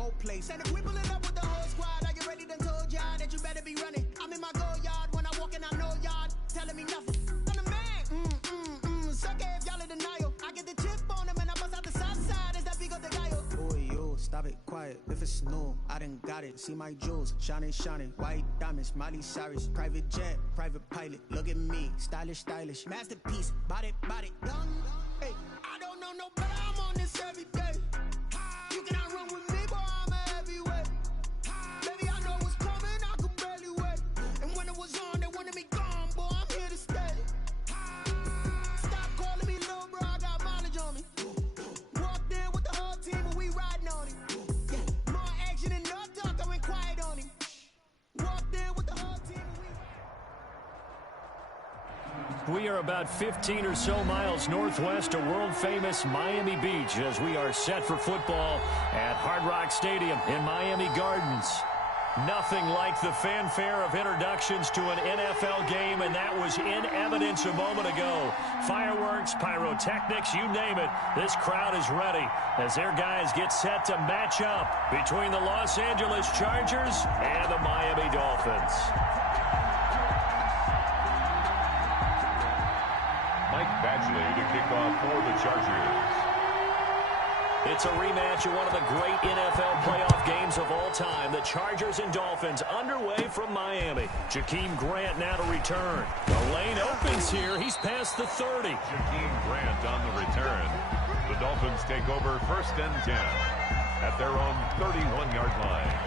go place. And if we pull it up with the whole squad, are you ready to told y'all that you better be running? I'm in my go yard when I walk in, I know y'all telling me nothing. I'm the man. Suck it if y'all in denial. I get the chip on them and I bust out the south side. Is that big of the guy? Boy, yo, stop it, quiet. If it's new, I done got it. See my jewels, shining, shining. White diamonds, Miley Cyrus. Private jet, private pilot. Look at me, stylish, stylish. Masterpiece, body, body. Young, hey, I don't know no better. I'm on this every day. You cannot run with me, boy, I'm a heavyweight. Baby, I know what's coming, I could barely wait. And when it was on, they wanted me gone, boy, I'm here to stay. Stop calling me little bro, I got mileage on me. Walked in with the whole team and we riding on him. Yeah, more action and no talk, I went quiet on him. Walked in with the whole team and we are about 15 or so miles northwest of world-famous Miami Beach as we are set for football at Hard Rock Stadium in Miami Gardens. Nothing like the fanfare of introductions to an NFL game, and that was in evidence a moment ago. Fireworks, pyrotechnics, you name it, this crowd is ready as their guys get set to match up between the Los Angeles Chargers and the Miami Dolphins. Mike Badgley to kick off for the Chargers. It's a rematch of one of the great NFL playoff games of all time. The Chargers and Dolphins underway from Miami. Jakeem Grant now to return. The lane opens here. He's past the 30. Jakeem Grant on the return. The Dolphins take over 1st and 10 at their own 31-yard line.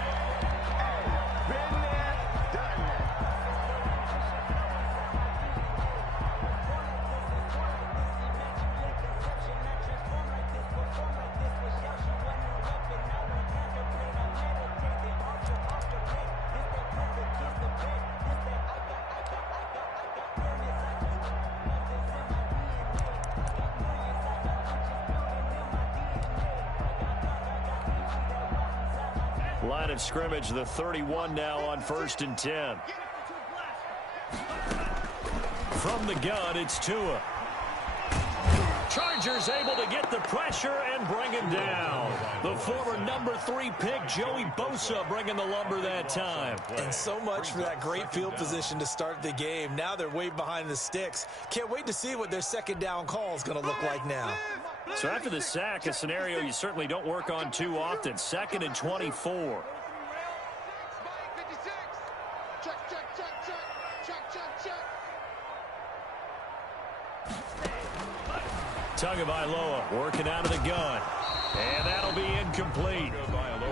Line of scrimmage, the 31 now on 1st and 10. From the gun, it's Tua. Chargers able to get the pressure and bring him down. The former number 3 pick, Joey Bosa, bringing the lumber that time. And so much for that great field position to start the game. Now they're way behind the sticks. Can't wait to see what their second down call is going to look like now. So after the sack, a scenario you certainly don't work on too often. 2nd and 24. Tagovailoa working out of the gun. And that'll be incomplete.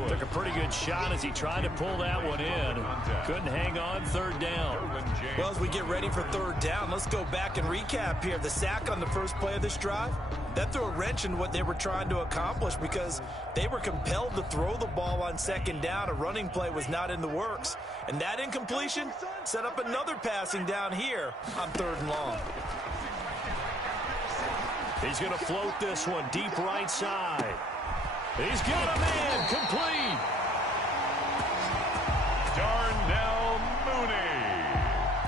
Took a pretty good shot as he tried to pull that one in. Couldn't hang on 3rd down. Well, as we get ready for 3rd down, let's go back and recap here. The sack on the first play of this drive, that threw a wrench in what they were trying to accomplish because they were compelled to throw the ball on 2nd down. A running play was not in the works. And that incompletion set up another passing down here on 3rd and long. He's going to float this one deep right side. He's got a man complete. Darnell Mooney.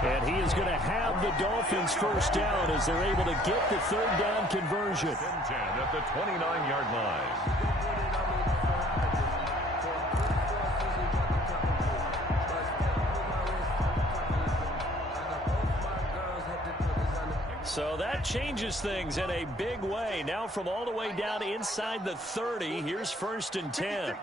And he is going to have the Dolphins 1st down as they're able to get the 3rd down conversion. 10 at the 29-yard line. So that changes things in a big way. Now from all the way down inside the 30, here's 1st and 10.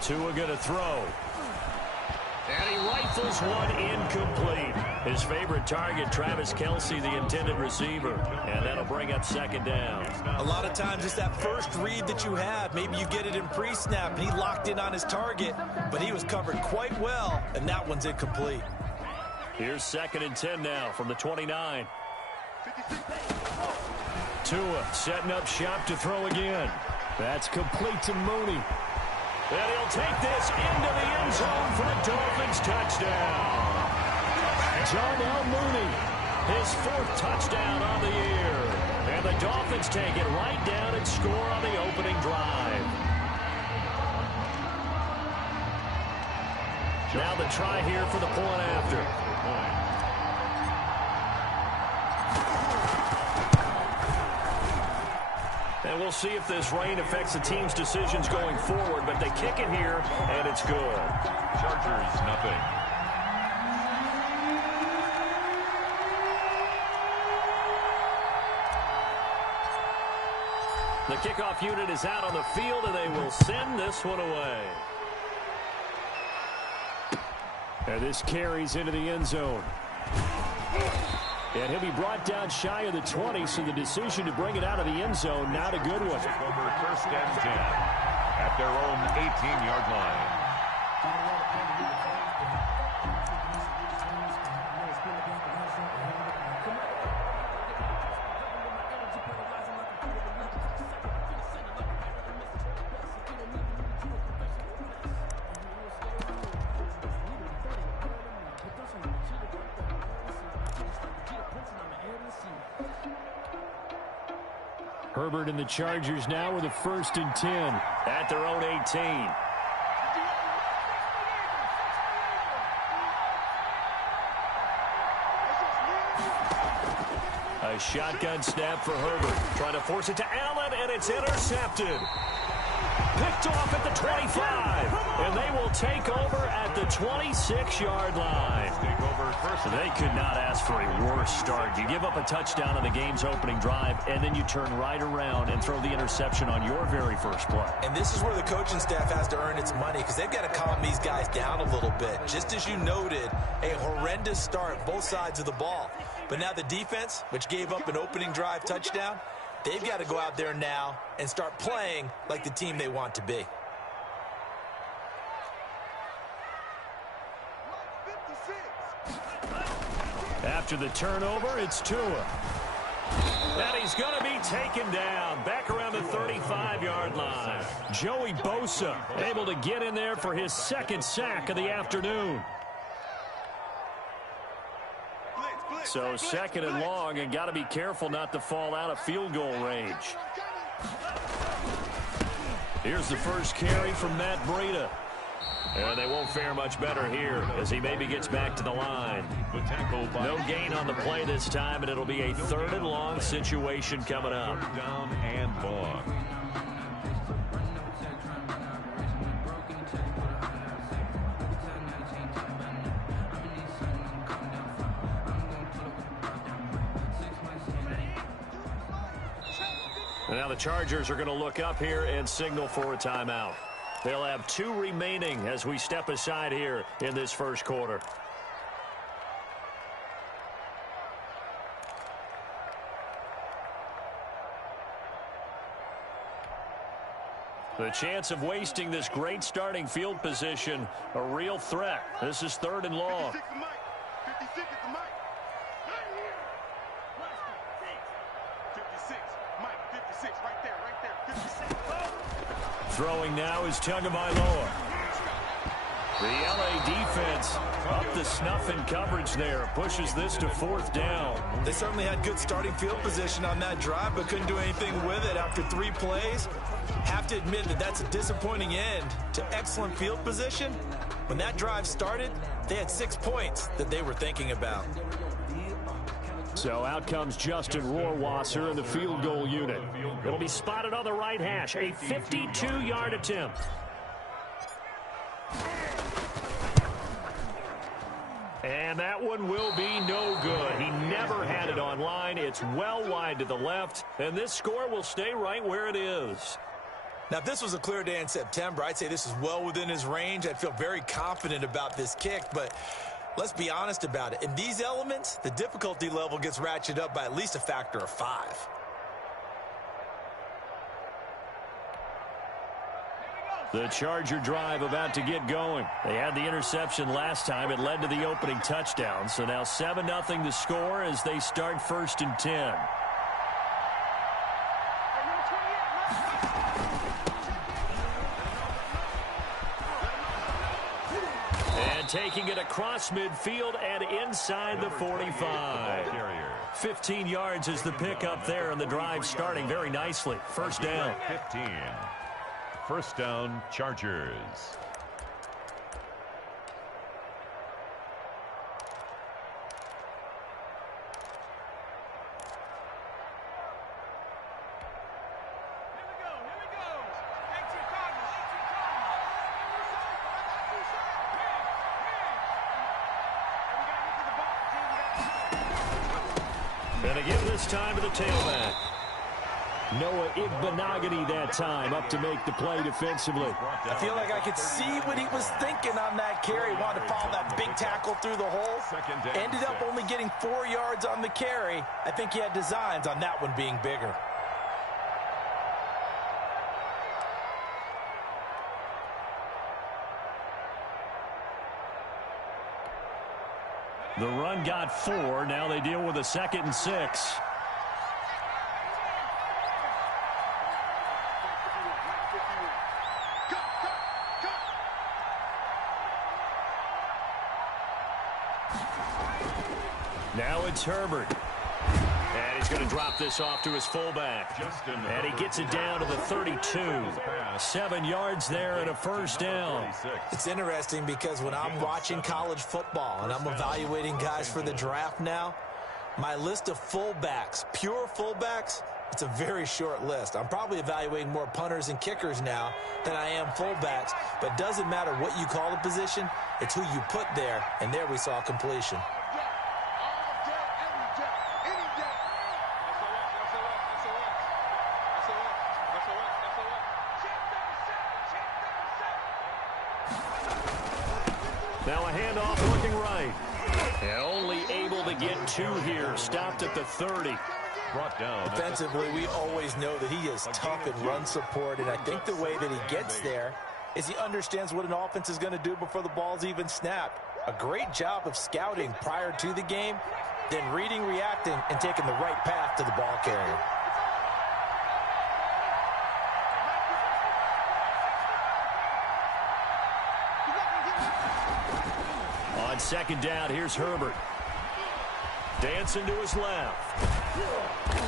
Tua going to throw. And he rifles one incomplete. His favorite target, Travis Kelce, the intended receiver. And that'll bring up 2nd down. A lot of times it's that first read that you have. Maybe you get it in pre-snap. He locked in on his target, but he was covered quite well, and that one's incomplete. Here's 2nd and 10 now from the 29. Tua setting up shop to throw again. That's complete to Mooney. And he'll take this into the end zone for a Dolphins touchdown. Darnell Mooney, his 4th touchdown on the year. And the Dolphins take it right down and score on the opening drive. Now the try here for the point after. And we'll see if this rain affects the team's decisions going forward, but they kick it here, and it's good. Chargers, nothing. The kickoff unit is out on the field, and they will send this one away. And this carries into the end zone. And he'll be brought down shy of the 20, so the decision to bring it out of the end zone, not a good one. Take over first and 10 at their own 18-yard line. Herbert and the Chargers now with a 1st and 10 at their own 18. A shotgun snap for Herbert. Trying to force it to Allen, and it's intercepted. Picked off at the 25, and they will take over at the 26-yard line. Take over first. They could not ask for a worse start. You give up a touchdown on the game's opening drive, and then you turn right around and throw the interception on your very first play. And this is where the coaching staff has to earn its money, because they've got to calm these guys down a little bit. Just as you noted, a horrendous start, both sides of the ball. But now the defense, which gave up an opening drive touchdown, they've got to go out there now and start playing like the team they want to be. After the turnover, it's Tua. And he's going to be taken down back around the 35-yard line. Joey Bosa able to get in there for his 2nd sack of the afternoon. So 2nd and long, and got to be careful not to fall out of field goal range. Here's the first carry from Matt Breida. And they won't fare much better here as he maybe gets back to the line. No gain on the play this time, and it'll be a 3rd and long situation coming up. Down and long. And now the Chargers are going to look up here and signal for a timeout. They'll have 2 remaining as we step aside here in this first quarter. The chance of wasting this great starting field position, a real threat. This is 3rd and long. 56 the mic. 56 is the mic. Right here. 56. Mike, 56. Right there. 56. Throwing now is Tagovailoa. The LA defense up the snuff in coverage there. Pushes this to 4th down. They certainly had good starting field position on that drive, but couldn't do anything with it after 3 plays. Have to admit that that's a disappointing end to excellent field position. When that drive started, they had 6 points that they were thinking about. So out comes Justin Rohrwasser in the field goal unit. It'll be spotted on the right hash. A 52-yard attempt. And that one will be no good. He never had it on line. It's well wide to the left. And this score will stay right where it is. Now, if this was a clear day in September, I'd say this is well within his range. I'd feel very confident about this kick, but let's be honest about it. In these elements, the difficulty level gets ratcheted up by at least a factor of 5. The Charger drive about to get going. They had the interception last time. It led to the opening touchdown. So now 7-0 the score as they start 1st and 10. And taking it across midfield and inside the 45. 15 yards is the pickup there, and the drive starting very nicely. 1st down. 15. 1st down, Chargers. And again this time to the tailback. Noah Igbenogany that time up to make the play defensively. I feel like I could see what he was thinking on that carry. Wanted to follow that big tackle through the hole. Ended up only getting 4 yards on the carry. I think he had designs on that one being bigger. The run got 4. Now they deal with a 2nd and 6. Now it's Herbert. And he's going to drop this off to his fullback. And he gets it down to the 32. 7 yards there and a first down. It's interesting because when I'm watching college football and I'm evaluating guys for the draft now, my list of fullbacks, pure fullbacks, it's a very short list. I'm probably evaluating more punters and kickers now than I am fullbacks. But it doesn't matter what you call the position, it's who you put there. And there we saw completion. Now a handoff looking right. And only able to get 2 here. Stopped at the 30. Brought down. Defensively, we always know that he is tough in run support, and I think the way that he gets there is he understands what an offense is going to do before the ball's even snapped. A great job of scouting prior to the game, then reading, reacting, and taking the right path to the ball carrier. On 2nd down, here's Herbert. Dancing to his left.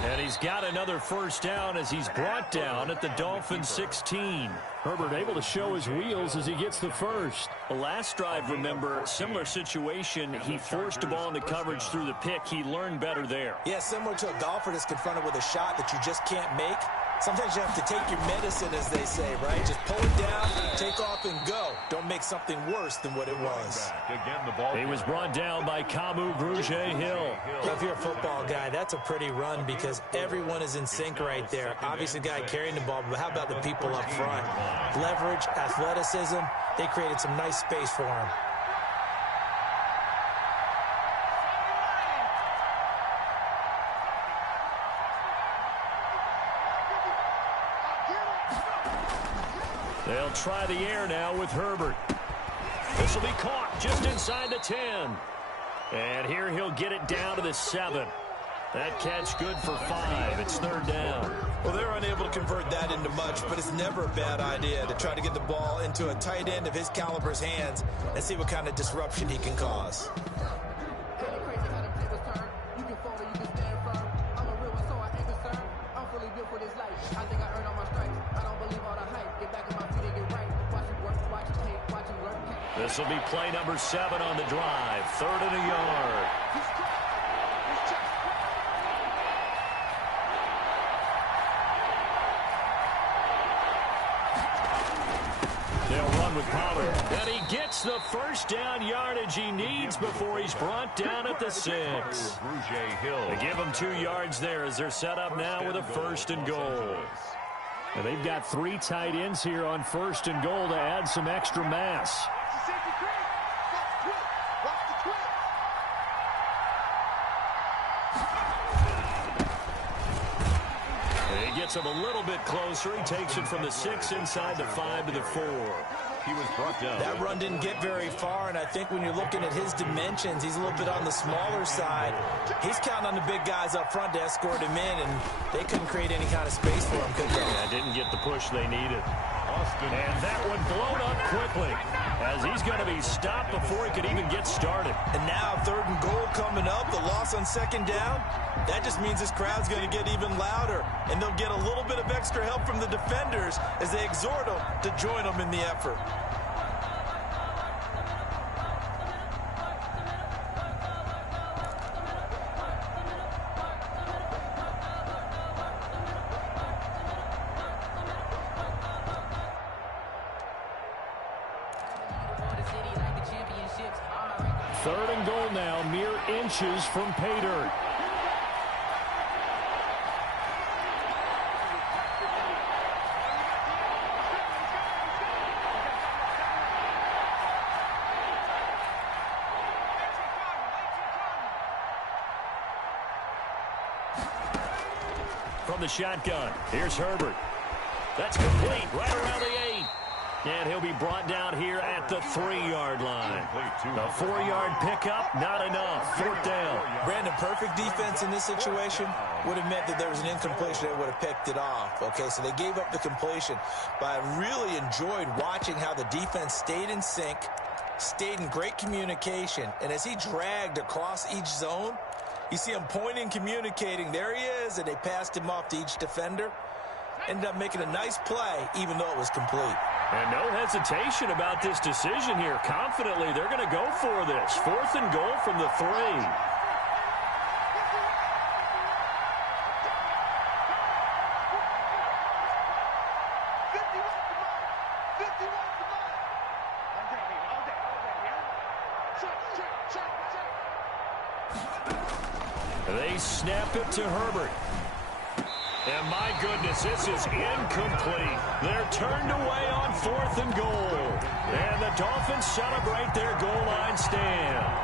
And he's got another first down as he's brought down at the Dolphins 16. Herbert able to show his wheels as he gets the first. The last drive, remember, similar situation. He forced the ball into coverage through the pick. He learned better there. Yeah, similar to a golfer that's confronted with a shot that you just can't make. Sometimes you have to take your medicine, as they say, right? Just pull it down, take off, and go. Don't make something worse than what it was. He was brought down by Kamu Grugier-Hill. If you're a football guy, that's a pretty run because everyone is in sync right there. Obviously, the guy carrying the ball, but how about the people up front? Leverage, athleticism, they created some nice space for him. They'll try the air now with Herbert. This will be caught just inside the 10. And here he'll get it down to the 7. That catch good for 5. It's 3rd down. Well, they're unable to convert that into much, but it's never a bad idea to try to get the ball into a tight end of his caliber's hands and see what kind of disruption he can cause. This will be play number 7 on the drive. 3rd and a yard. They'll run with Pollard. And he gets the first down yardage he needs before he's brought down at the 6. They give him 2 yards there as they're set up now with a 1st and goal. And they've got 3 tight ends here on 1st and goal to add some extra mass. He gets him a little bit closer. He takes it from the 6 inside the 5 to the 4. He was brought down. That run didn't get very far, and I think when you're looking at his dimensions, he's a little bit on the smaller side. He's counting on the big guys up front to escort him in, and they couldn't create any kind of space for him, could they? Yeah, didn't get the push they needed. And that one blown up quickly as he's going to be stopped before he could even get started. And now 3rd and goal coming up, the loss on 2nd down. That just means this crowd's going to get even louder, and they'll get a little bit of extra help from the defenders as they exhort them to join them in the effort. Third and goal now, mere inches from pay dirt. from the shotgun. Here's Herbert. That's complete right around the 8. And he'll be brought down here at the 3-yard line. The 4-yard pickup, not enough. 4th down. Brandon, perfect defense in this situation would have meant that there was an incompletion. They would have picked it off. Okay, so they gave up the completion. But I really enjoyed watching how the defense stayed in sync, stayed in great communication. And as he dragged across each zone, you see him pointing, communicating. There he is, and they passed him off to each defender. Ended up making a nice play, even though it was complete. And no hesitation about this decision here. Confidently, they're going to go for this. 4th and goal from the 3. They snap it to Herbert. And my goodness, this is incomplete. They're turned away on 4th and goal. And the Dolphins celebrate their goal line stand.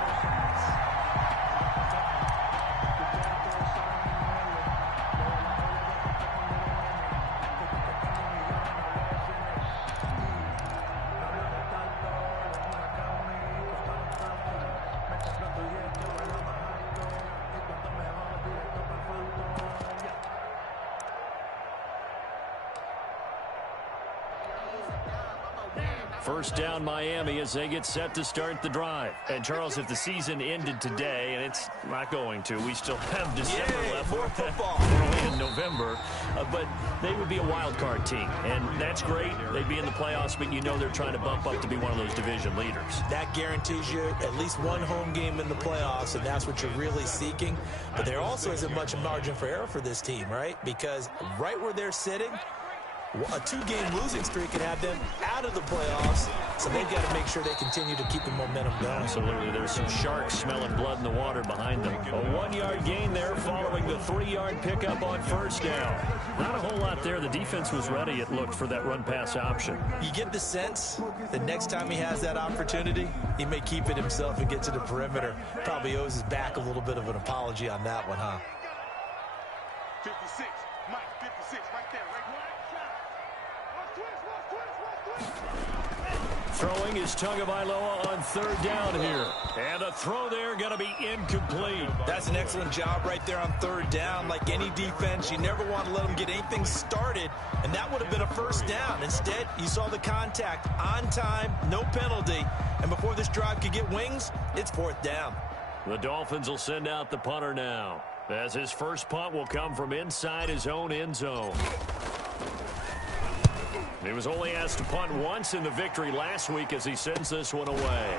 First down Miami as they get set to start the drive. And Charles, if the season ended today, and it's not going to, we still have December left. More football. Early in November, but they would be a wild card team. And that's great. They'd be in the playoffs, but you know they're trying to bump up to be one of those division leaders. That guarantees you at least one home game in the playoffs, and that's what you're really seeking. But there also isn't much margin for error for this team, right? Because right where they're sitting, a 2-game losing streak could have them out of the playoffs, so they've got to make sure they continue to keep the momentum going. Absolutely. There's some sharks smelling blood in the water behind them. A 1-yard gain there following the 3-yard pickup on 1st down. Not a whole lot there. The defense was ready, it looked, for that run-pass option. You get the sense that next time he has that opportunity, he may keep it himself and get to the perimeter. Probably owes his back a little bit of an apology on that one, huh? 56, Mike, 56, right there, right there. Throwing is Tagovailoa on 3rd down here. And a throw there going to be incomplete. That's an excellent job right there on 3rd down. Like any defense, you never want to let them get anything started, and that would have been a 1st down. Instead, you saw the contact on time, no penalty, and before this drive could get wings, it's 4th down. The Dolphins will send out the punter now, as his first punt will come from inside his own end zone. He was only asked to punt once in the victory last week as he sends this one away.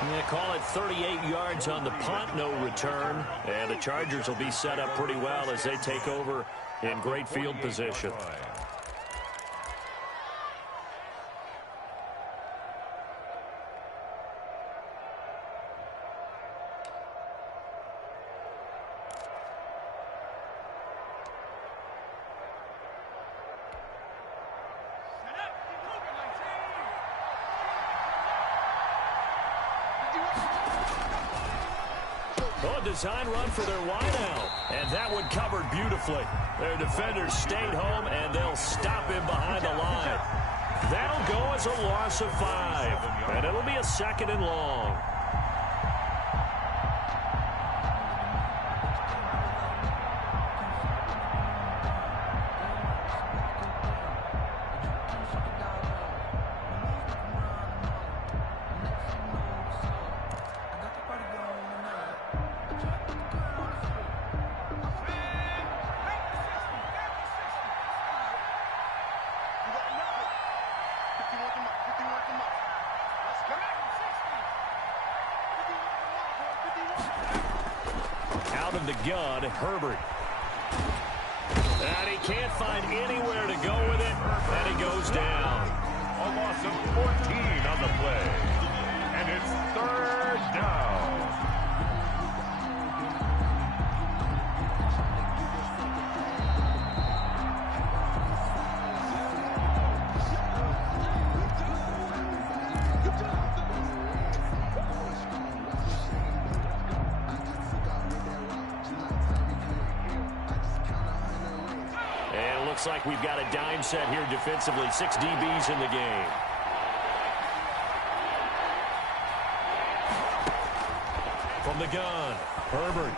I'm going to call it 38 yards on the punt, no return. And the Chargers will be set up pretty well as they take over in great field position. Design run for their wideout, and that one covered beautifully. Their defenders stayed home, and they'll stop him behind the line. That'll go as a loss of 5, and it'll be a 2nd and long. Out of the gun, Herbert. And he can't find anywhere to go with it, and he goes down. A loss of 14 on the play. And it's 3rd down. looks like we've got a dime set here defensively. 6 DBs in the game. From the gun, Herbert.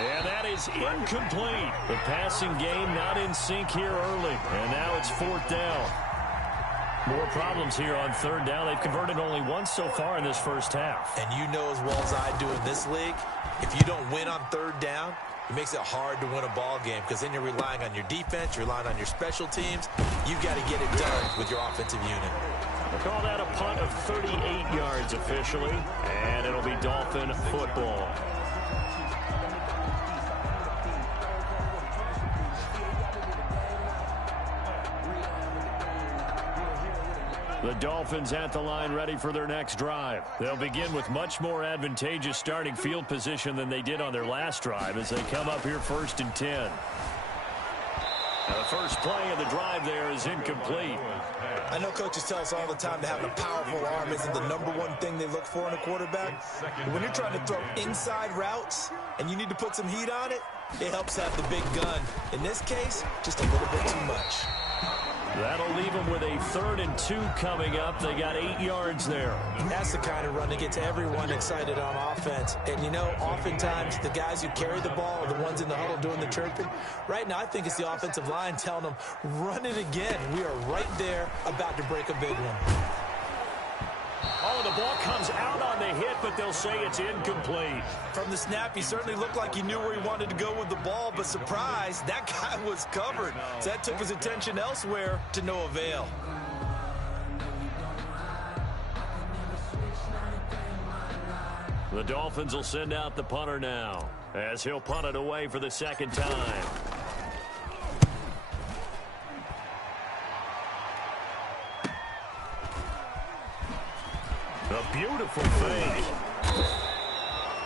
And that is incomplete. The passing game not in sync here early. And now it's 4th down. More problems here on 3rd down. They've converted only once so far in this first half. And you know as well as I do in this league, if you don't win on 3rd down, it makes it hard to win a ball game because then you're relying on your defense, you're relying on your special teams. You've got to get it done with your offensive unit. We'll call that a punt of 38 yards officially, and it'll be Dolphin football. The Dolphins at the line ready for their next drive. They'll begin with much more advantageous starting field position than they did on their last drive as they come up here 1st and 10. Now the first play of the drive there is incomplete. I know coaches tell us all the time that having a powerful arm isn't the #1 thing they look for in a quarterback. But when you're trying to throw inside routes and you need to put some heat on it, it helps have the big gun. In this case, just a little bit too much. That'll leave them with a 3rd and 2 coming up. They got 8 yards there. That's the kind of run that gets everyone excited on offense. And, you know, oftentimes the guys who carry the ball are the ones in the huddle doing the chirping. Right now, I think it's the offensive line telling them, run it again. We are right there about to break a big one. Oh, the ball comes out on the hit, but they'll say it's incomplete. From the snap, he certainly looked like he knew where he wanted to go with the ball, but surprise, that guy was covered. So that took his attention elsewhere to no avail. The Dolphins will send out the punter now as he'll punt it away for the 2nd time. A beautiful fake.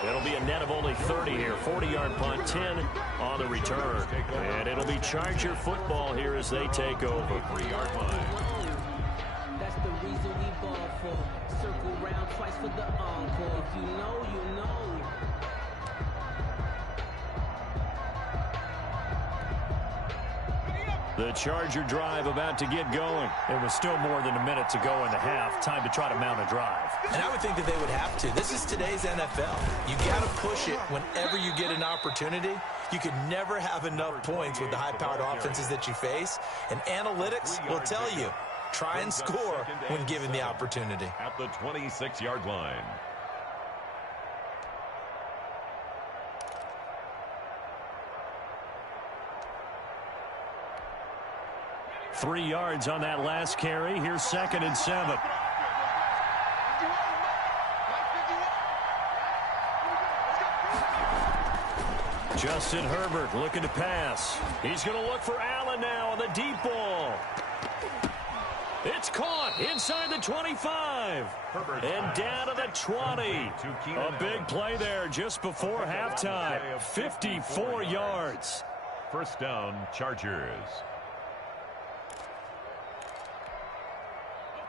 It'll be a net of only 30 here. 40-yard punt, 10 on the return. And it'll be Charger football here as they take over. 3-yard line. That's the reason we ball for. Circle round twice for the encore. If you know, you know. The Charger drive about to get going. It was still more than a minute to go in the half. Time to try to mount a drive. And I would think that they would have to. This is today's NFL. You got to push it whenever you get an opportunity. You can never have enough points with the high-powered offenses that you face. And analytics will tell you, try and score when given the opportunity. At the 26-yard line. 3 yards on that last carry. Here's 2nd and 7. Justin Herbert looking to pass. He's going to look for Allen now on the deep ball. It's caught inside the 25. And down to the 20. A big play there just before halftime. 54 yards. First down, Chargers.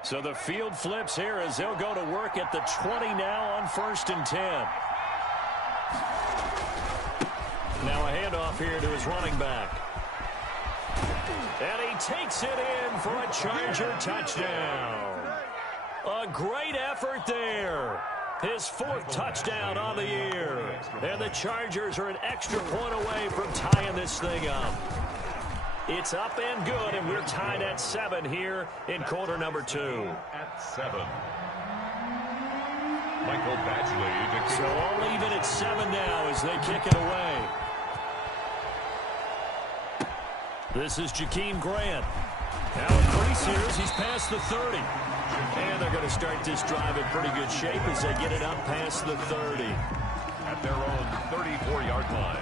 So the field flips here as they'll go to work at the 20 now on 1st and 10. Now a handoff here to his running back. And he takes it in for a Charger touchdown. A great effort there. His 4th touchdown on the year. And the Chargers are an extra point away from tying this thing up. It's up and good, and we're tied at 7 here in quarter number 2. At 7. Michael Badgley. So all even at 7 now as they kick it away. This is Jakeem Grant. Now a crease here as he's past the 30. And they're going to start this drive in pretty good shape as they get it up past the 30. At their own 34-yard line.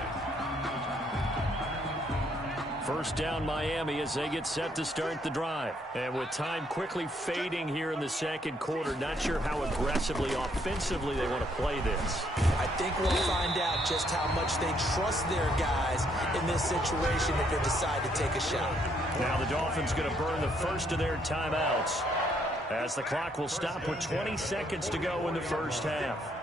First down Miami as they get set to start the drive. And with time quickly fading here in the 2nd quarter, not sure how aggressively, offensively they want to play this. I think we'll find out just how much they trust their guys in this situation if they decide to take a shot. Now the Dolphins going to burn the first of their timeouts as the clock will stop with 20 seconds to go in the first half.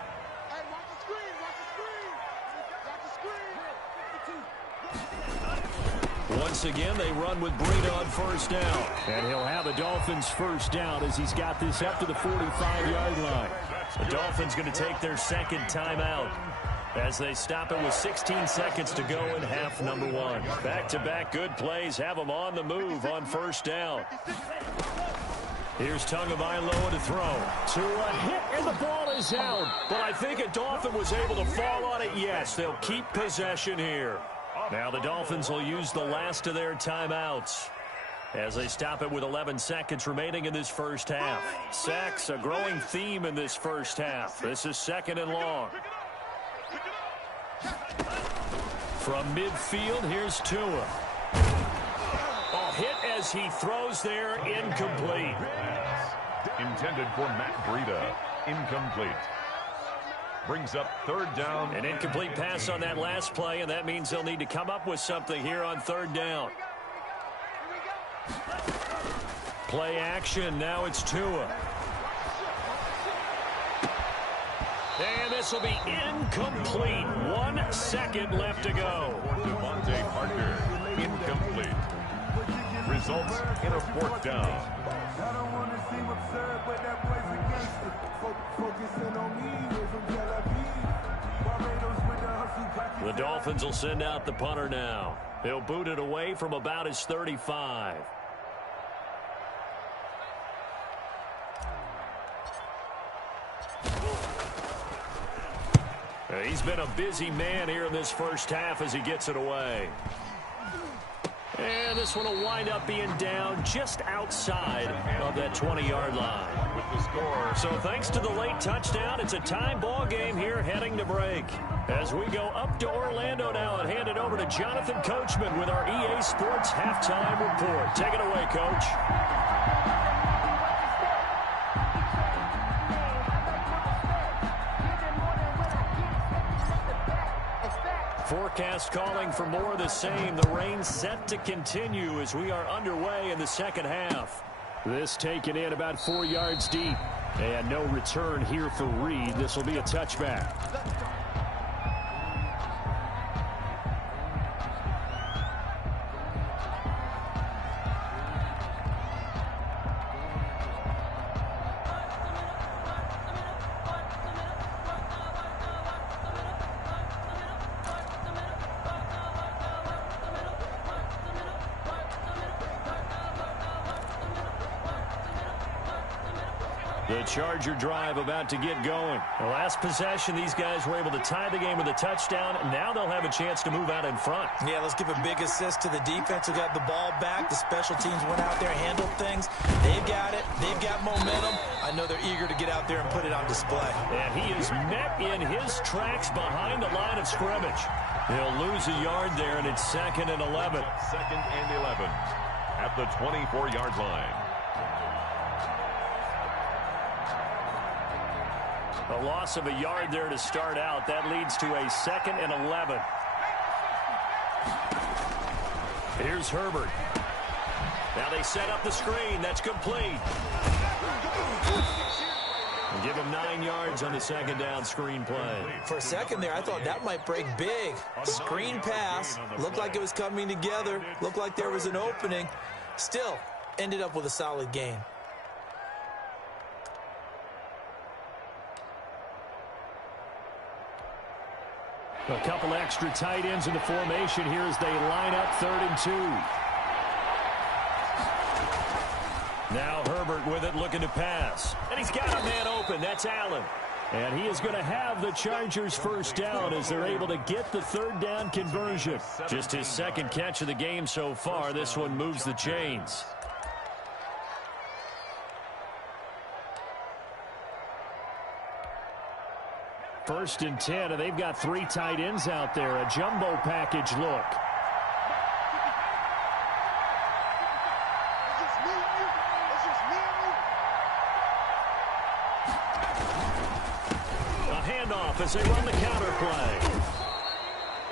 Once again, they run with Breida on first down. And he'll have a Dolphins first down as he's got this up to the 45-yard line. The Dolphins going to take their second timeout as they stop it with 16 seconds to go in half number one. Back-to-back good plays have them on the move on first down. Here's Tagovailoa to throw. To a hit, and the ball is out. But I think a Dolphin was able to fall on it. Yes, they'll keep possession here. Now the Dolphins will use the last of their timeouts as they stop it with 11 seconds remaining in this first half. Sacks, a growing theme in this first half. This is second and long. From midfield, here's Tua. A hit as he throws there, incomplete. Intended for Matt Breida, incomplete. Brings up third down. An incomplete pass on that last play, and that means they'll need to come up with something here on third down. Play action, now it's Tua. And this will be incomplete. 1 second left to go. Devontae Parker, incomplete. Results in a fourth down. The Dolphins will send out the punter now. He'll boot it away from about his 35. He's been a busy man here in this first half as he gets it away. And this one will wind up being down just outside of that 20-yard line. With the score. So thanks to the late touchdown, it's a tie ball game here heading to break. As we go up to Orlando now and hand it over to Jonathan Coachman with our EA Sports halftime report. Take it away, Coach. Forecast calling for more of the same. The rain set to continue as we are underway in the second half. This taken in about 4 yards deep. And no return here for Reed. This will be a touchback. The Charger drive about to get going. The last possession, these guys were able to tie the game with a touchdown. Now they'll have a chance to move out in front. Yeah, let's give a big assist to the defense who got the ball back. The special teams went out there, handled things. They've got it. They've got momentum. I know they're eager to get out there and put it on display. And he is met in his tracks behind the line of scrimmage. He'll lose a yard there, and it's 2nd and 11. 2nd and 11 at the 24-yard line. A loss of a yard there to start out. That leads to a 2nd and 11. Here's Herbert. Now they set up the screen. That's complete. And give him 9 yards on the second down screen play. For a second there, I thought that might break big. Screen pass. Looked like it was coming together. Looked like there was an opening. Still, ended up with a solid gain. A couple extra tight ends in the formation here as they line up 3rd and 2. Now Herbert with it, looking to pass. And he's got a man open. That's Allen. And he is going to have the Chargers first down as they're able to get the 3rd down conversion. Just his 2nd catch of the game so far. This one moves the chains. First and 10, and they've got 3 tight ends out there. A jumbo package look. A handoff as they run the counter play.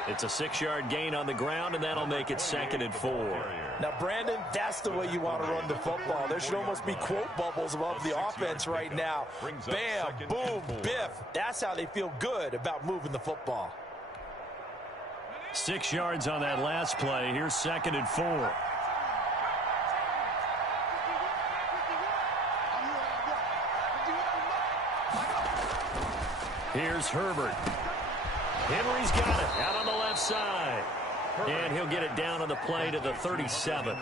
It's a 6-yard gain on the ground, and that'll make it 2nd and 4. Now, Brandon, that's the way you want to run the football. There should almost be quote bubbles above the offense right now. Bam, boom, biff. That's how they feel good about moving the football. 6 yards on that last play. Here's 2nd and 4. Here's Herbert. Henry's got it out on the left side. And he'll get it down on the play to the 37.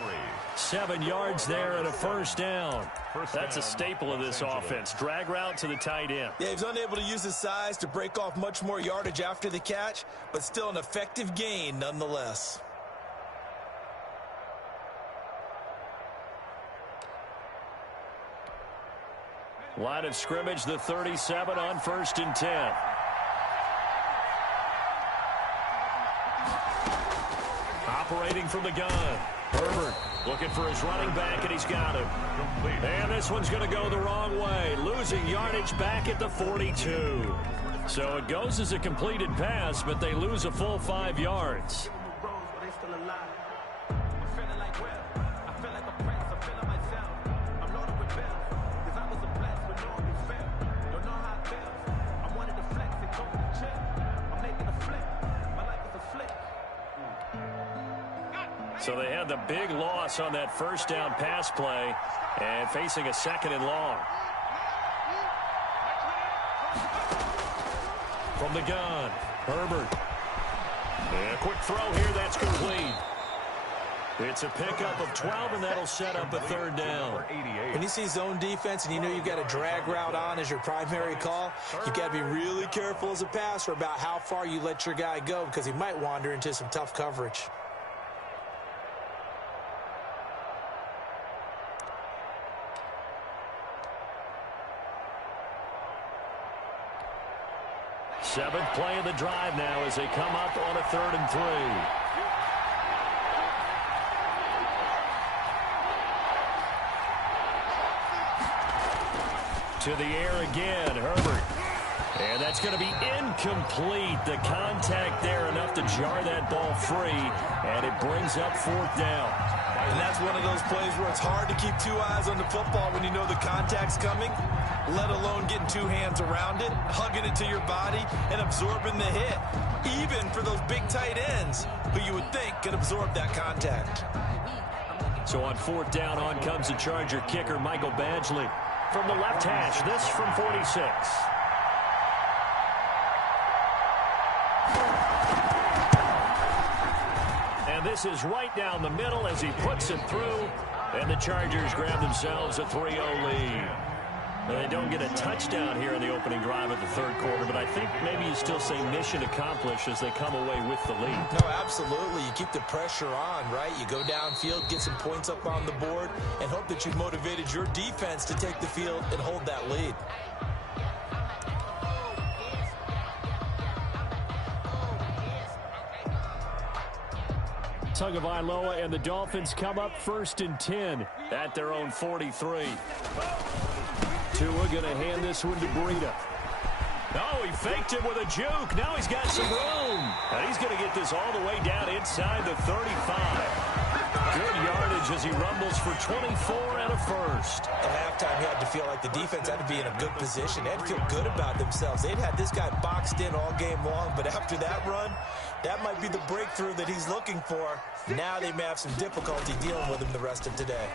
7 yards there and a first down. That's a staple of this offense. Drag route to the tight end. Yeah, he's unable to use his size to break off much more yardage after the catch, but still an effective gain nonetheless. Line of scrimmage, the 37 on 1st and 10. Operating from the gun. Herbert looking for his running back, and he's got him. And this one's going to go the wrong way. Losing yardage back at the 42. So it goes as a completed pass, but they lose a full 5 yards. So they had the big loss on that first down pass play and facing a 2nd and long. From the gun, Herbert. And a quick throw here, that's complete. It's a pickup of 12, and that'll set up a 3rd down. When you see zone defense and you know you've got a drag route on as your primary call, you've got to be really careful as a passer about how far you let your guy go because he might wander into some tough coverage. Seventh play of the drive now as they come up on a 3rd and 3. To the air again, Herbert. And that's going to be incomplete. The contact there enough to jar that ball free, and it brings up 4th down. And that's one of those plays where it's hard to keep 2 eyes on the football when you know the contact's coming, let alone getting 2 hands around it, hugging it to your body, and absorbing the hit. Even for those big tight ends who you would think could absorb that contact. So on 4th down, on comes the Charger kicker, Michael Badgley. From the left hash, this from 46. And this is right down the middle as he puts it through. And the Chargers grab themselves a 3-0 lead. They don't get a touchdown here in the opening drive of the 3rd quarter, but I think maybe you still say mission accomplished as they come away with the lead. No, absolutely. You keep the pressure on, right? You go downfield, get some points up on the board, and hope that you've motivated your defense to take the field and hold that lead. Tagovailoa and the Dolphins come up 1st and 10 at their own 43. Tua going to hand this one to Breida. Oh, he faked it with a juke. Now he's got some room. And he's going to get this all the way down inside the 35. Good yardage as he rumbles for 24 and a first. At halftime, he had to feel like the defense had to be in a good position. They had to feel good about themselves. They'd had this guy boxed in all game long, but after that run, that might be the breakthrough that he's looking for. Now they may have some difficulty dealing with him the rest of today.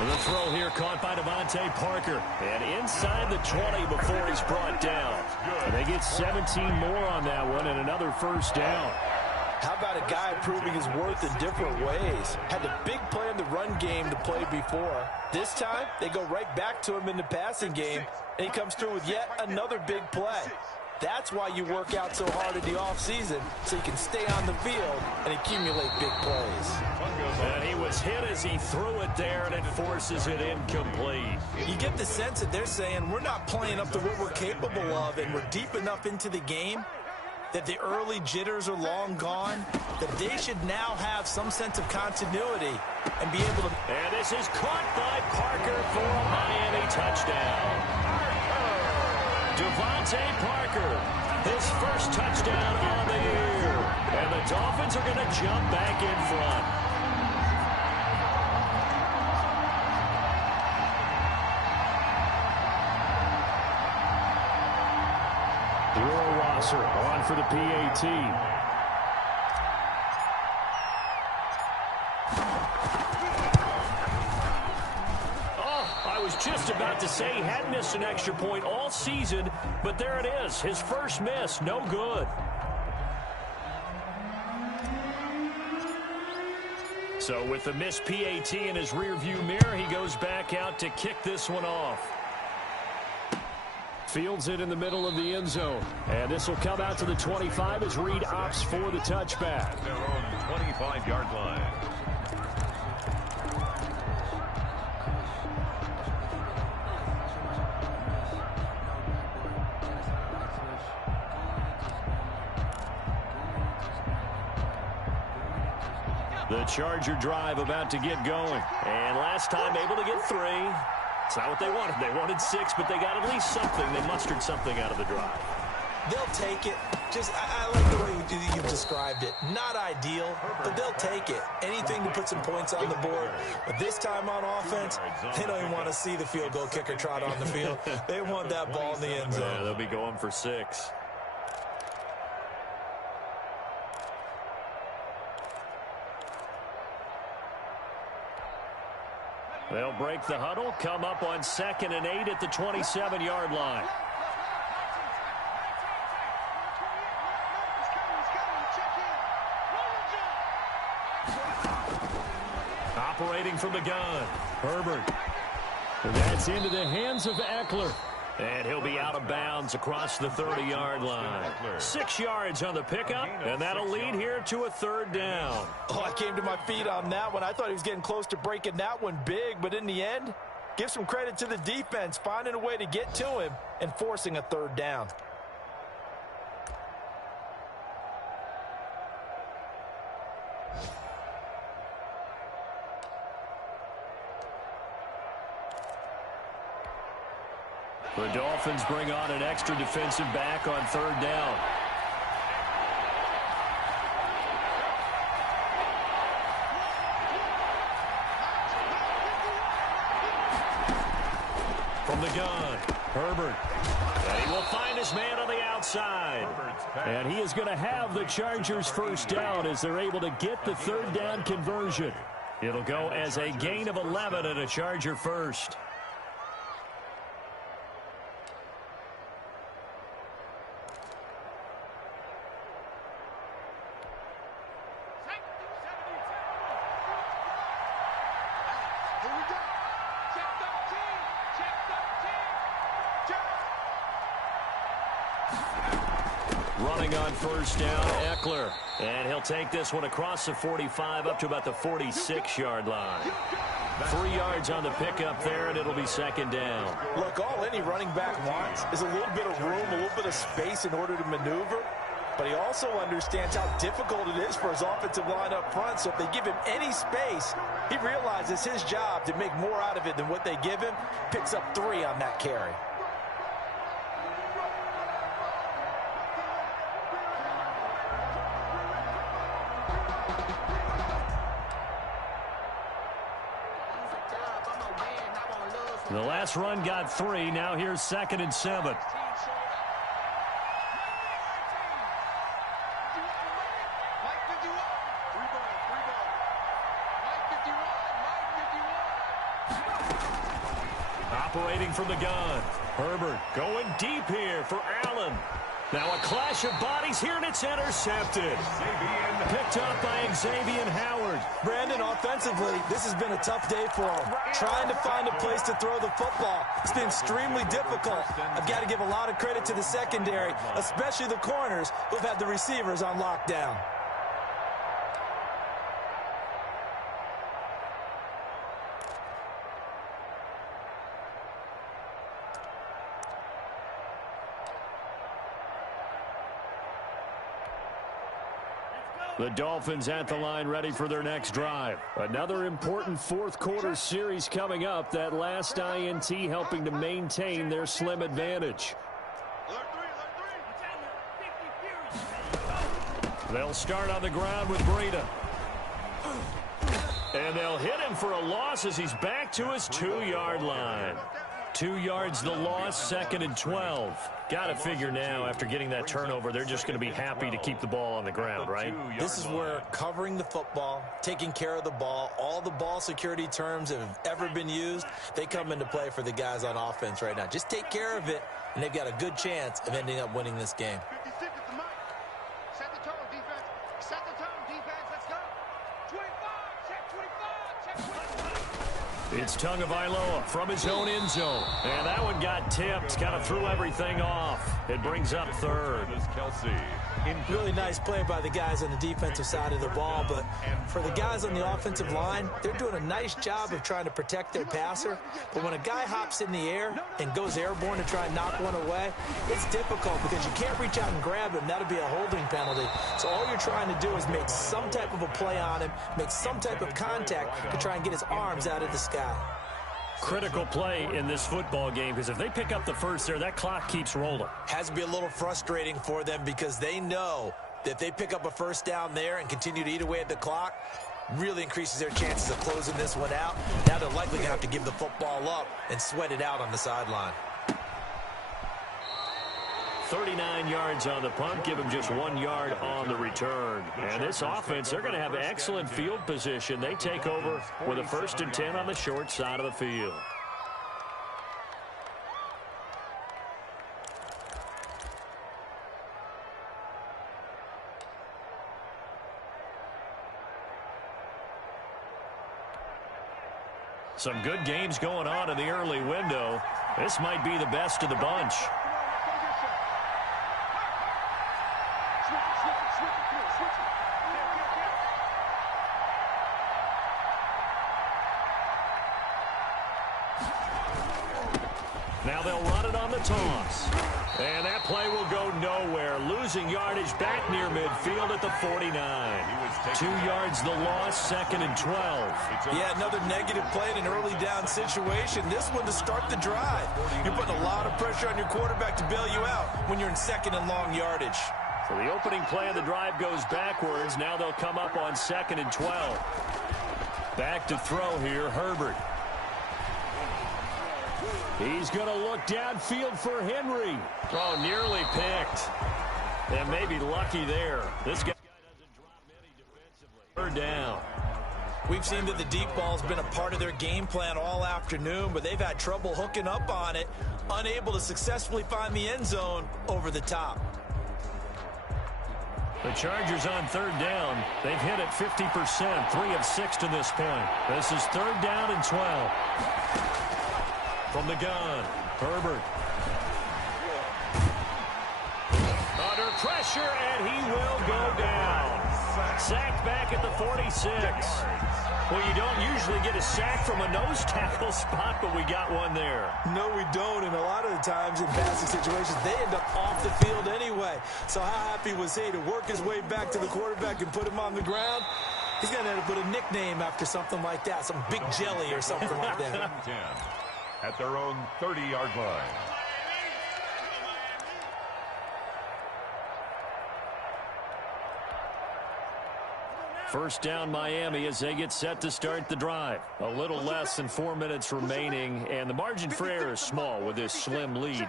The throw here caught by Devontae Parker. And inside the 20 before he's brought down. And they get 17 more on that one and another first down. How about a guy proving his worth in different ways? Had the big play in the run game to play before. This time, they go right back to him in the passing game, and he comes through with yet another big play. That's why you work out so hard in the offseason, so you can stay on the field and accumulate big plays. And he was hit as he threw it there, and it forces it incomplete. You get the sense that they're saying we're not playing up to what we're capable of, and we're deep enough into the game that the early jitters are long gone, that they should now have some sense of continuity and be able to... And this is caught by Parker for a Miami touchdown. Devontae Parker, his first touchdown on the year. And the Dolphins are going to jump back in front. passer on for the PAT. I was just about to say he hadn't missed an extra point all season, but there it is. His first miss, no good. So with the missed PAT in his rearview mirror, he goes back out to kick this one off. Fields it in the middle of the end zone. And this will come out to the 25 as Reed opts for the touchback. Their own 25-yard line. The Charger drive about to get going. And last time able to get 3. It's not what they wanted. They wanted 6, but they got at least something. They mustered something out of the drive. They'll take it. I like the way you've described it. Not ideal, but they'll take it. Anything to put some points on the board. But this time on offense, they don't even want to see the field goal kicker trot on the field. They want that ball in the end zone. Yeah, they'll be going for 6. They'll break the huddle, come up on 2nd and 8 at the 27-yard line. Operating from the gun, Herbert. And that's into the hands of Eckler. And he'll be out of bounds across the 30-yard line. 6 yards on the pickup, and that'll lead here to a 3rd down. Oh, I came to my feet on that one. I thought he was getting close to breaking that one big, but in the end, give some credit to the defense, finding a way to get to him and forcing a 3rd down. The Dolphins bring on an extra defensive back on 3rd down. From the gun, Herbert. And he will find his man on the outside. And he is going to have the Chargers' first down as they're able to get the 3rd down conversion. It'll go as a gain of 11 and a Charger first. Running on 1st down, Eckler. And he'll take this one across the 45 up to about the 46-yard line. 3 yards on the pickup there, and it'll be 2nd down. Look, all any running back wants is a little bit of room, a little bit of space in order to maneuver. But he also understands how difficult it is for his offensive line up front. So if they give him any space, he realizes his job to make more out of it than what they give him. Picks up 3 on that carry. The last run got 3. Now here's 2nd and 7. Operating from the gun. Herbert going deep here for Allen. Now a clash of bodies here, and it's intercepted. Picked up by Xavier Howard. Brandon, offensively, this has been a tough day for him. Trying to find a place to throw the football. It's been extremely difficult. I've got to give a lot of credit to the secondary, especially the corners who've had the receivers on lockdown. The Dolphins at the line ready for their next drive. Another important 4th quarter series coming up. That last INT helping to maintain their slim advantage. They'll start on the ground with Breida. And they'll hit him for a loss as he's back to his 2-yard line. 2 yards the loss, 2nd and 12. Got to figure now, after getting that turnover, they're just going to be happy to keep the ball on the ground, right? This is where covering the football, taking care of the ball, all the ball security terms that have ever been used, they come into play for the guys on offense right now. Just take care of it, and they've got a good chance of ending up winning this game. 56 is the mic. Set the tone, defense. Set the tone, defense. Let's go. 25. Check 25. Check 25. It's Tagovailoa from his own end zone. And that one got tipped, kind of threw everything off. It brings up 3rd. Kelsey. Really nice play by the guys on the defensive side of the ball, but for the guys on the offensive line, they're doing a nice job of trying to protect their passer. But when a guy hops in the air and goes airborne to try and knock one away, it's difficult because you can't reach out and grab him. That'll be a holding penalty. So all you're trying to do is make some type of a play on him, make some type of contact to try and get his arms out of the sky. Critical play in this football game, because if they pick up the first there, that clock keeps rolling. Has to be a little frustrating for them because they know that if they pick up a first down there and continue to eat away at the clock, really increases their chances of closing this one out. Now they're likely going to have to give the football up and sweat it out on the sideline. 39 yards on the punt, give him just 1 yard on the return. And this offense, they're going to have excellent field position. They take over with a 1st and 10 on the short side of the field. Some good games going on in the early window. This might be the best of the bunch. Now they'll run it on the toss. And that play will go nowhere. Losing yardage back near midfield at the 49. 2 yards the loss, 2nd and 12. Yeah, another negative play in an early down situation. This one to start the drive. You're putting a lot of pressure on your quarterback to bail you out when you're in 2nd and long yardage. So the opening play of the drive goes backwards. Now they'll come up on 2nd and 12. Back to throw here, Herbert. He's going to look downfield for Henry. Oh, nearly picked. And maybe lucky there. This guy doesn't drop many defensively. 3rd down. We've seen that the deep ball's been a part of their game plan all afternoon, but they've had trouble hooking up on it, unable to successfully find the end zone over the top. The Chargers on 3rd down. They've hit it 50%, 3 of 6 to this point. This is 3rd down and 12. From the gun, Herbert. Under pressure, and he will go down. Sacked back at the 46. Well, you don't usually get a sack from a nose tackle spot, but we got one there. No, we don't, and a lot of the times in passing situations, they end up off the field anyway. So how happy was he to work his way back to the quarterback and put him on the ground? He's going to have to put a nickname after something like that, some Big Jelly or something like that. At their own 30-yard line. First down Miami as they get set to start the drive. A little less than 4 minutes remaining, and the margin for error is small with this slim lead.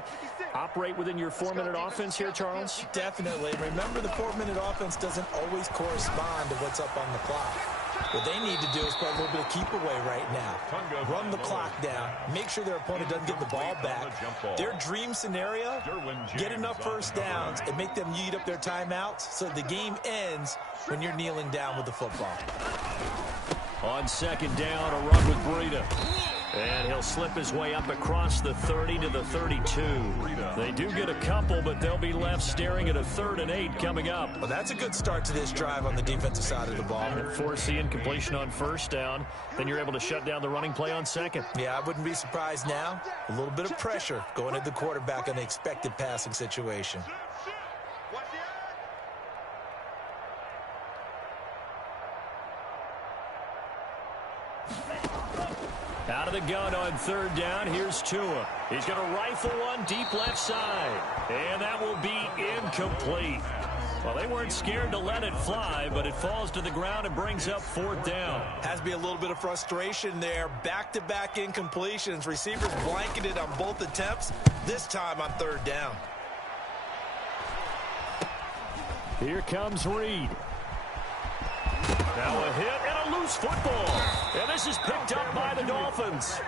Operate within your 4-minute offense here, Charles? Definitely. Remember, the 4-minute offense doesn't always correspond to what's up on the clock. What they need to do is play a little bit of keep away right now. Run the clock down. Make sure their opponent doesn't get the ball back. Their dream scenario, get enough first downs and make them eat up their timeouts so the game ends when you're kneeling down with the football. On 2nd down, a run with Breida. And he'll slip his way up across the 30 to the 32. They do get a couple, but they'll be left staring at a 3rd and 8 coming up. Well, that's a good start to this drive on the defensive side of the ball. Force the incompletion on 1st down. Then you're able to shut down the running play on 2nd. Yeah, I wouldn't be surprised now. A little bit of pressure going at the quarterback on the expected passing situation. Out of the gun on 3rd down, here's Tua. He's going to rifle one deep left side, and that will be incomplete. Well, they weren't scared to let it fly, but it falls to the ground and brings up 4th down. Has to be a little bit of frustration there. Back-to-back incompletions. Receivers blanketed on both attempts, this time on 3rd down. Here comes Reed. Now a hit and a loose football. And this is picked up by the Dolphins.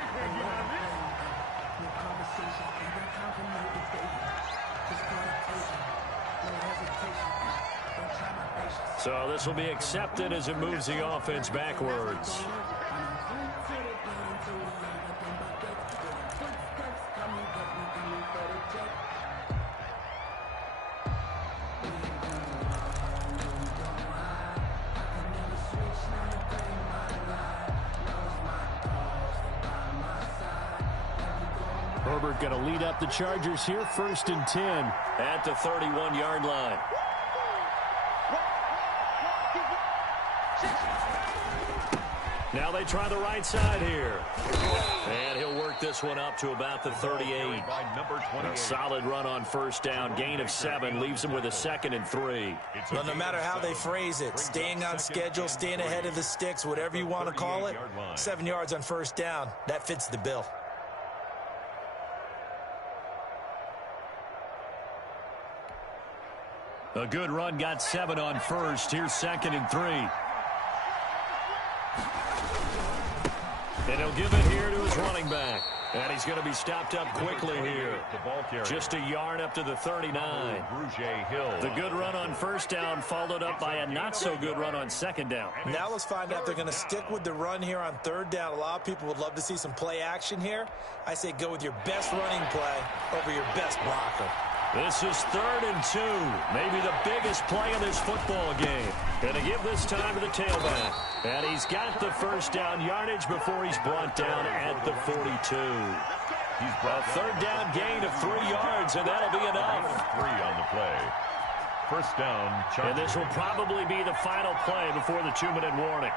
So this will be accepted as it moves the offense backwards. Herbert going to lead up the Chargers here, 1st and 10 at the 31-yard line. Now they try the right side here. And he'll work this one up to about the 38. A solid run on 1st down. Gain of 7 leaves him with a 2nd and 3. Well, no matter how they phrase it, staying on schedule, staying ahead of the sticks, whatever you want to call it, 7 yards on 1st down, that fits the bill. A good run, got 7 on 1st. Here's 2nd and 3. And he'll give it here to his running back. And he's going to be stopped up quickly here. Just a yard up to the 39. The good run on 1st down followed up by a not-so-good run on 2nd down. Now let's find out if they're going to stick with the run here on 3rd down. A lot of people would love to see some play action here. I say go with your best running play over your best blocker. This is 3rd and 2. Maybe the biggest play of this football game. Going to give this time to the tailback. And he's got the 1st down yardage before he's brought down at the 42. A 3rd down gain of 3 yards, and that'll be enough. 3 on the play. 1st down. Chargers. And this will probably be the final play before the 2-minute warning.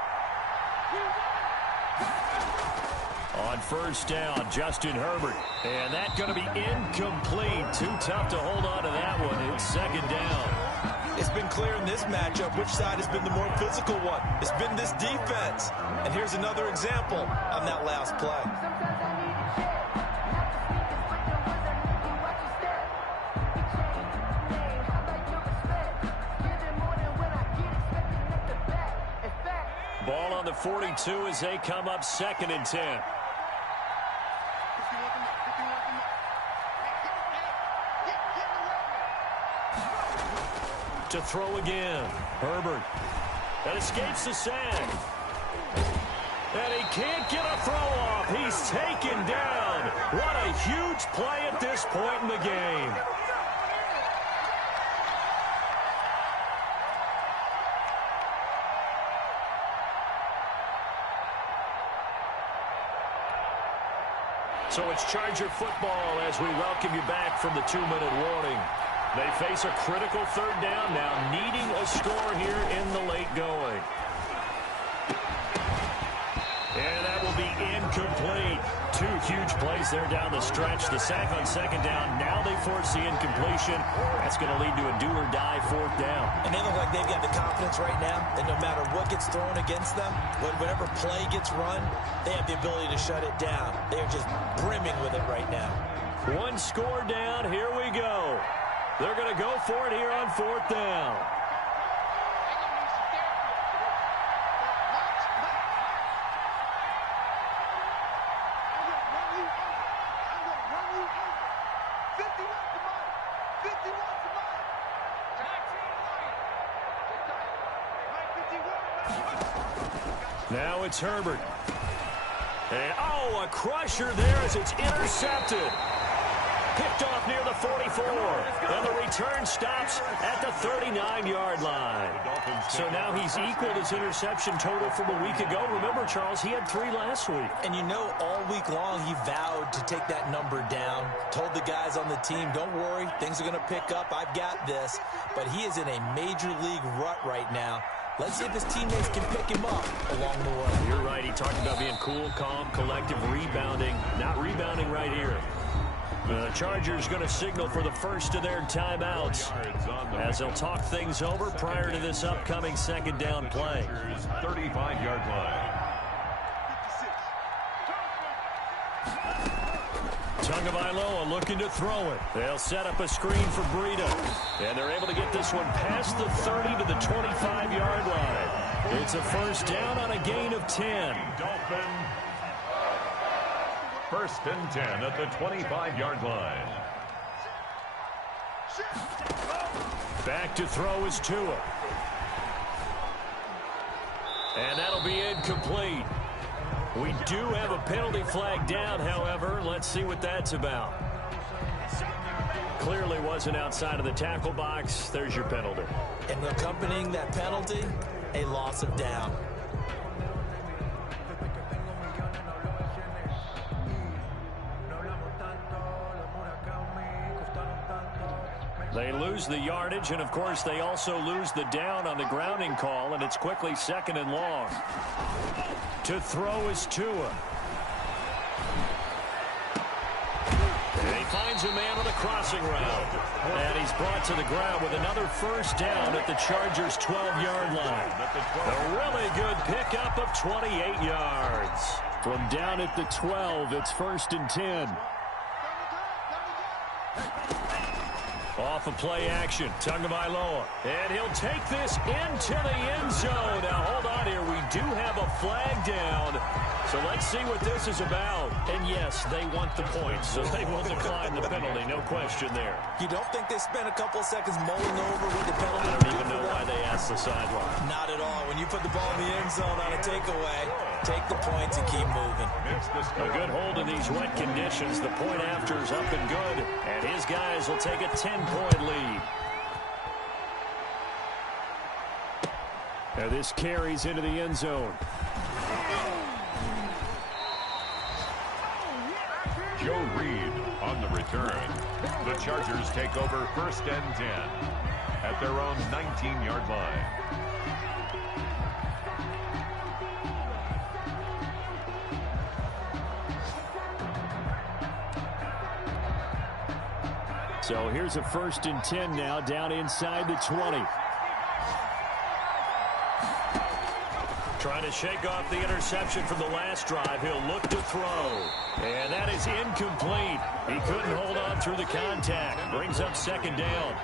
On 1st down, Justin Herbert. And that's going to be incomplete. Too tough to hold on to that one. It's 2nd down. It's been clear in this matchup which side has been the more physical one. It's been this defense. And here's another example on that last play. Ball on the 42 as they come up 2nd and 10. To throw again. Herbert. That escapes the sack. And he can't get a throw off. He's taken down. What a huge play at this point in the game. So it's Charger football as we welcome you back from the 2-minute warning. They face a critical 3rd down now, needing a score here in the late going. And that will be incomplete. 2 huge plays there down the stretch. The sack on 2nd down. Now they force the incompletion. That's going to lead to a do-or-die 4th down. And they look like they've got the confidence right now that no matter what gets thrown against them, whatever play gets run, they have the ability to shut it down. They are just brimming with it right now. 1 score down. Here we go. They're going to go for it here on 4th down. Now it's Herbert. And, a crusher there as it's intercepted. Picked off near the 44. And the return stops at the 39-yard line. So now he's equaled his interception total from a week ago. Remember, Charles, he had 3 last week. And you know, all week long he vowed to take that number down. Told the guys on the team, don't worry, things are going to pick up. I've got this. But he is in a major league rut right now. Let's see if his teammates can pick him up along the way. You're right. He talked about being cool, calm, collective, rebounding. Not rebounding right here. The Chargers going to signal for the first of their timeouts as they'll talk things over prior to this upcoming second down play. 35-yard line. Tagovailoa looking to throw it. They'll set up a screen for Breida. And they're able to get this one past the 30 to the 25-yard line. It's a first down on a gain of 10. Dolphin. First and 10 at the 25-yard line. Back to throw is Tua. And that'll be incomplete. We do have a penalty flag down, however. Let's see what that's about. Clearly wasn't outside of the tackle box. There's your penalty. And accompanying that penalty, a loss of down. They lose the yardage, and of course they also lose the down on the grounding call, and it's quickly second and long. To throw is Tua. And he finds a man on the crossing route. And he's brought to the ground with another first down at the Chargers' 12-yard line. A really good pickup of 28 yards. From down at the 12, it's first and 10. Off of play action, Tagovailoa. And he'll take this into the end zone. Now, hold on here. We do have a flag down. So let's see what this is about. And, yes, they want the points, so they will decline the penalty. No question there. You don't think they spent a couple of seconds mulling over what the penalty I don't even know why they asked the sideline. Not at all. When you put the ball in the end zone on a takeaway, take the points and keep moving. A good hold in these wet conditions. The point after is up and good. And his guys will take a 10-point lead. Now this carries into the end zone. Joe Reed on the return. The Chargers take over first and 10 at their own 19-yard line. So here's a first and 10 now down inside the 20. Trying to shake off the interception from the last drive. He'll look to throw. And that is incomplete. He couldn't hold on through the contact. Brings up second down.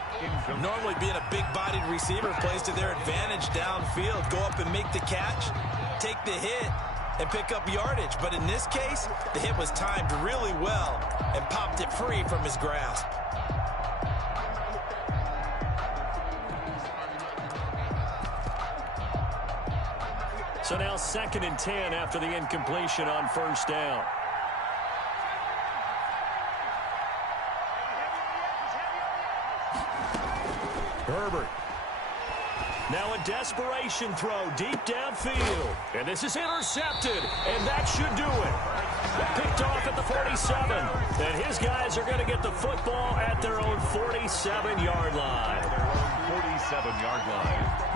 Normally being a big-bodied receiver plays to their advantage downfield. Go up and make the catch, take the hit, and pick up yardage. But in this case, the hit was timed really well and popped it free from his grasp. So now second and 10 after the incompletion on first down. Herbert. Now a desperation throw deep downfield. And this is intercepted. And that should do it. Picked off at the 47. And his guys are going to get the football at their own 47-yard line. Their own 47-yard line.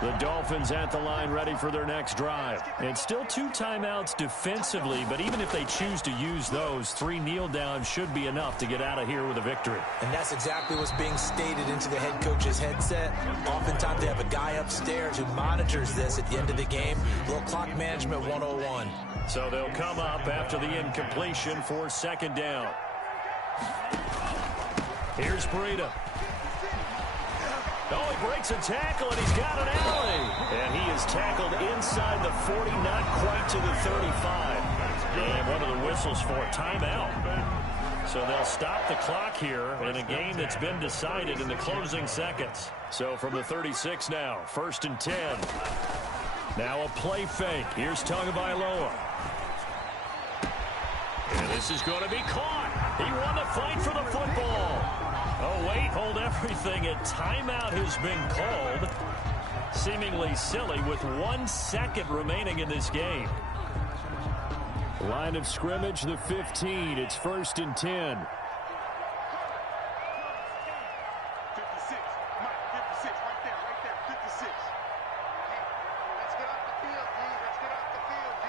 The Dolphins at the line ready for their next drive. And still 2 timeouts defensively, but even if they choose to use those, 3 kneel downs should be enough to get out of here with a victory. And that's exactly what's being stated into the head coach's headset. Oftentimes they have a guy upstairs who monitors this at the end of the game. Little clock management 101. So they'll come up after the incompletion for second down. Here's Breida. Oh, he breaks a tackle, and he's got an alley. And he is tackled inside the 40, not quite to the 35. And one of the whistles for a timeout. So they'll stop the clock here in a game that's been decided in the closing seconds. So from the 36 now, first and 10. Now a play fake. Here's Tagovailoa. And this is going to be caught. He won the fight for the football. Oh, wait, hold everything. A timeout has been called. Seemingly silly with 1 second remaining in this game. Line of scrimmage, the 15. It's first and 10. 56. Mike, 56. Right there. 56. Let's get off the field, D. Let's get off the field, D.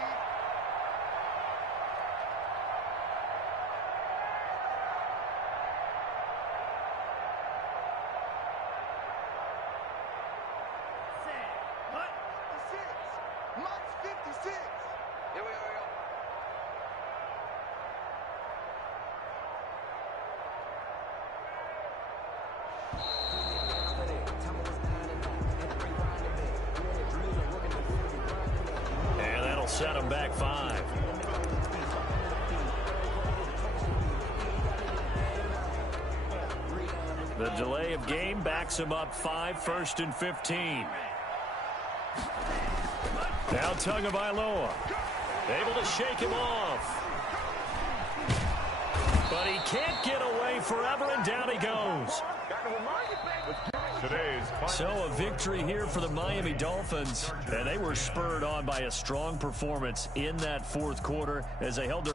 And that'll set them back 5. The delay of game backs him up 5, 1st and 15. Now Tagovailoa, able to shake him off. But he can't get away forever, and down he goes. So a victory here for the Miami Dolphins, and they were spurred on by a strong performance in that fourth quarter as they held their